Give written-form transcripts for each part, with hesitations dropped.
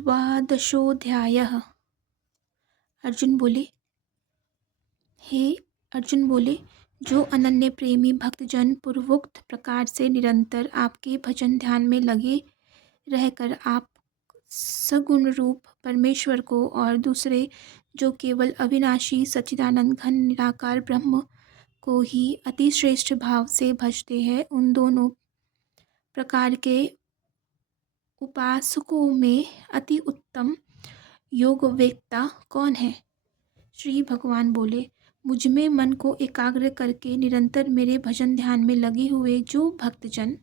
द्वादशोऽध्यायः। अर्जुन बोले हे अर्जुन बोले, जो अनन्य प्रेमी भक्तजन पूर्वोक्त प्रकार से निरंतर आपके भजन ध्यान में लगे रहकर आप सगुण रूप परमेश्वर को और दूसरे जो केवल अविनाशी सच्चिदानंद घन निराकार ब्रह्म को ही अति श्रेष्ठ भाव से भजते हैं, उन दोनों प्रकार के उपासकों में अति उत्तम योगवेत्ता कौन है? श्री भगवान बोले, मुझमें मन को एकाग्र करके निरंतर मेरे भजन ध्यान में लगे हुए जो भक्तजन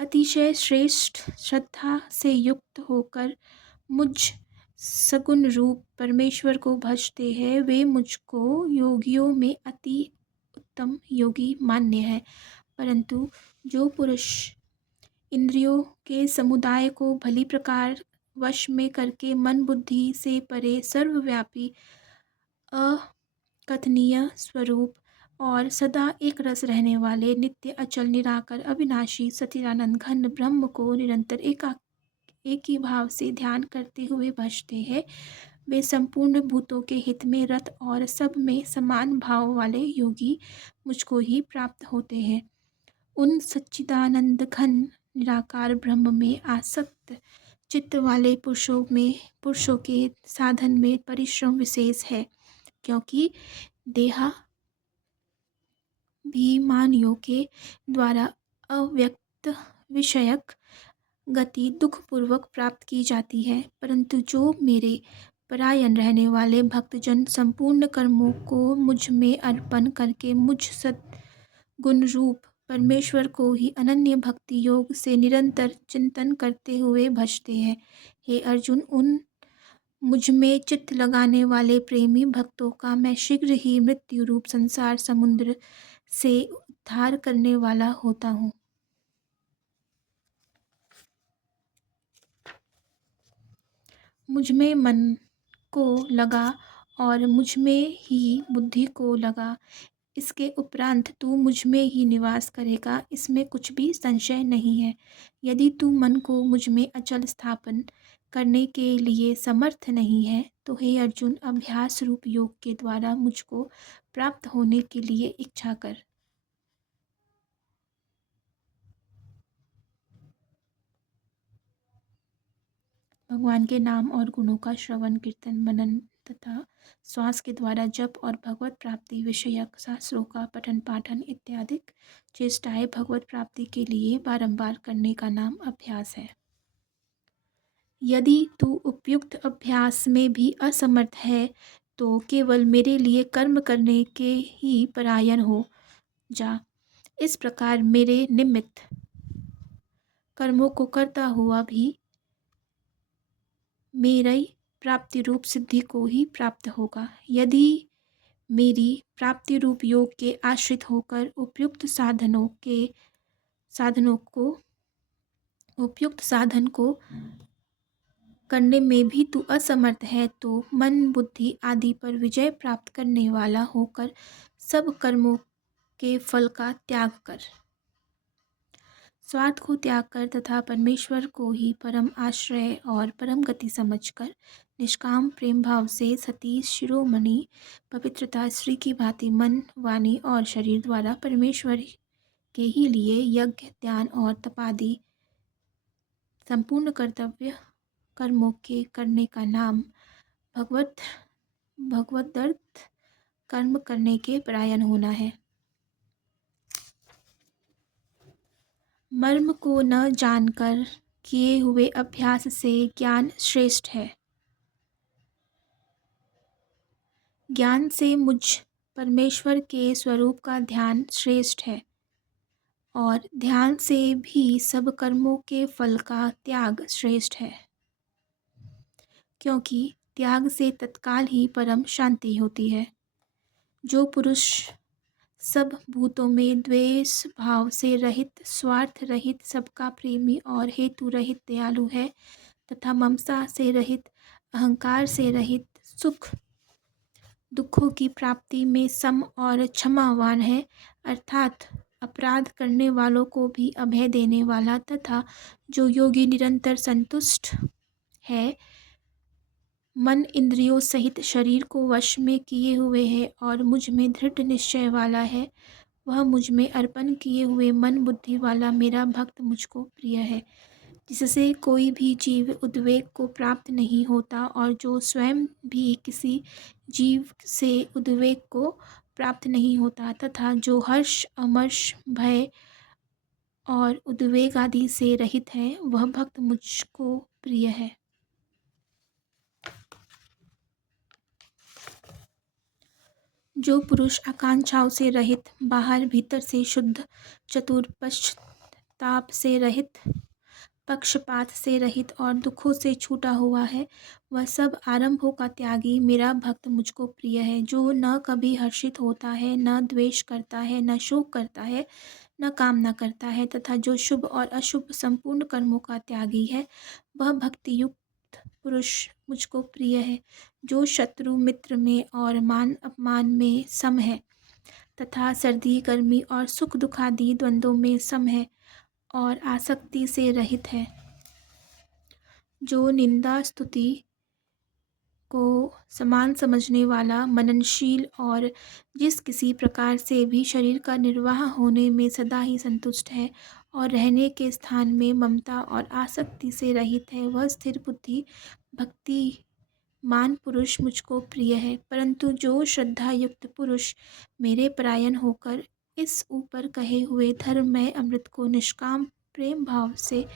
अतिशय श्रेष्ठ श्रद्धा से युक्त होकर मुझ सगुण रूप परमेश्वर को भजते हैं, वे मुझको योगियों में अति उत्तम योगी मान्य है। परंतु जो पुरुष इंद्रियों के समुदाय को भली प्रकार वश में करके मन बुद्धि से परे सर्वव्यापी अकथनीय स्वरूप और सदा एक रस रहने वाले नित्य अचल निराकर अविनाशी सच्चिदानंद घन ब्रह्म को निरंतर एक ही भाव से ध्यान करते हुए भजते हैं, वे संपूर्ण भूतों के हित में रत और सब में समान भाव वाले योगी मुझको ही प्राप्त होते हैं। उन सच्चिदानंद घन निराकार ब्रह्म में आसक्त चित्त वाले पुरुषों के साधन में परिश्रम विशेष है, क्योंकि देहाभिमानियों के द्वारा अव्यक्त विषयक गति दुखपूर्वक प्राप्त की जाती है। परंतु जो मेरे परायण रहने वाले भक्तजन संपूर्ण कर्मों को मुझ में अर्पण करके मुझ सद्गुण रूप परमेश्वर को ही अनन्य भक्ति योग से निरंतर चिंतन करते हुए भजते हैं, हे अर्जुन, उन मुझ में चित्त लगाने वाले प्रेमी भक्तों का मैं शीघ्र ही मृत्यु रूप संसार समुद्र से उद्धार करने वाला होता हूँ। मुझ में मन को लगा और मुझ में ही बुद्धि को लगा, इसके उपरांत तू मुझ में ही निवास करेगा, इसमें कुछ भी संशय नहीं है। यदि तू मन को मुझ में अचल स्थापन करने के लिए समर्थ नहीं है तो हे अर्जुन, अभ्यास रूप योग के द्वारा मुझको प्राप्त होने के लिए इच्छा कर। भगवान के नाम और गुणों का श्रवण कीर्तन मनन तथा श्वास के द्वारा जप और भगवत प्राप्ति विषयक शास्त्रों का पठन पाठन इत्यादि चेष्टाएं भगवत प्राप्ति के लिए बारंबार करने का नाम अभ्यास है। यदि तू उपयुक्त अभ्यास में भी असमर्थ है तो केवल मेरे लिए कर्म करने के ही परायण हो जा। इस प्रकार मेरे निमित्त कर्मों को करता हुआ भी मेरी प्राप्ति रूप सिद्धि को ही प्राप्त होगा। यदि मेरी प्राप्ति रूप योग के आश्रित होकर उपयुक्त साधन को करने में भी तू असमर्थ है तो मन बुद्धि आदि पर विजय प्राप्त करने वाला होकर सब कर्मों के फल का त्याग कर, स्वार्थ को त्याग कर तथा परमेश्वर को ही परम आश्रय और परम गति समझकर निष्काम प्रेम भाव से सती शिरोमणि पवित्रता श्री की भांति मन वाणी और शरीर द्वारा परमेश्वर के ही लिए यज्ञ ध्यान और तपादि संपूर्ण कर्तव्य कर्मों के करने का नाम भगवदर्थ कर्म करने के परायण होना है। मर्म को न जानकर किए हुए अभ्यास से ज्ञान श्रेष्ठ है। ज्ञान से मुझ परमेश्वर के स्वरूप का ध्यान श्रेष्ठ है और ध्यान से भी सब कर्मों के फल का त्याग श्रेष्ठ है, क्योंकि त्याग से तत्काल ही परम शांति होती है। जो पुरुष सब भूतों में द्वेष भाव से रहित, स्वार्थ रहित, सबका प्रेमी और हेतु रहित दयालु है तथा ममता से रहित, अहंकार से रहित, सुख दुखों की प्राप्ति में सम और क्षमावान है, अर्थात अपराध करने वालों को भी अभय देने वाला, तथा जो योगी निरंतर संतुष्ट है, मन इंद्रियों सहित शरीर को वश में किए हुए है और मुझ में दृढ़ निश्चय वाला है, वह मुझ में अर्पण किए हुए मन बुद्धि वाला मेरा भक्त मुझको प्रिय है। जिससे कोई भी जीव उद्वेग को प्राप्त नहीं होता और जो स्वयं भी किसी जीव से उद्वेग को प्राप्त नहीं होता, तथा जो हर्ष, अमर्ष, भय और उद्वेग आदि से रहित है, वह भक्त मुझको प्रिय है। जो पुरुष आकांक्षाओं से रहित, बाहर भीतर से शुद्ध, चतुर, पश्चाताप से रहित, पक्षपात से रहित और दुखों से छूटा हुआ है, वह सब आरंभों का त्यागी मेरा भक्त मुझको प्रिय है। जो न कभी हर्षित होता है, न द्वेष करता है, न शोक करता है, न कामना करता है, तथा जो शुभ और अशुभ संपूर्ण कर्मों का त्यागी है, वह भक्ति युक्त पुरुष मुझको प्रिय है। जो शत्रु मित्र में और मान अपमान में सम है, तथा सर्दी गर्मी और सुख दुखादि द्वंद्वों में सम है और आसक्ति से रहित है। जो निंदा स्तुति को समान समझने वाला, मननशील और जिस किसी प्रकार से भी शरीर का निर्वाह होने में सदा ही संतुष्ट है और रहने के स्थान में ममता और आसक्ति से रहित है, वह स्थिर बुद्धि भक्ति मान पुरुष मुझको प्रिय है। परंतु जो श्रद्धा युक्त पुरुष मेरे परायण होकर इस ऊपर कहे हुए धर्ममय अमृत को निष्काम प्रेम भाव से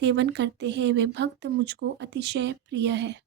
सेवन करते हैं, वे भक्त मुझको अतिशय प्रिय है।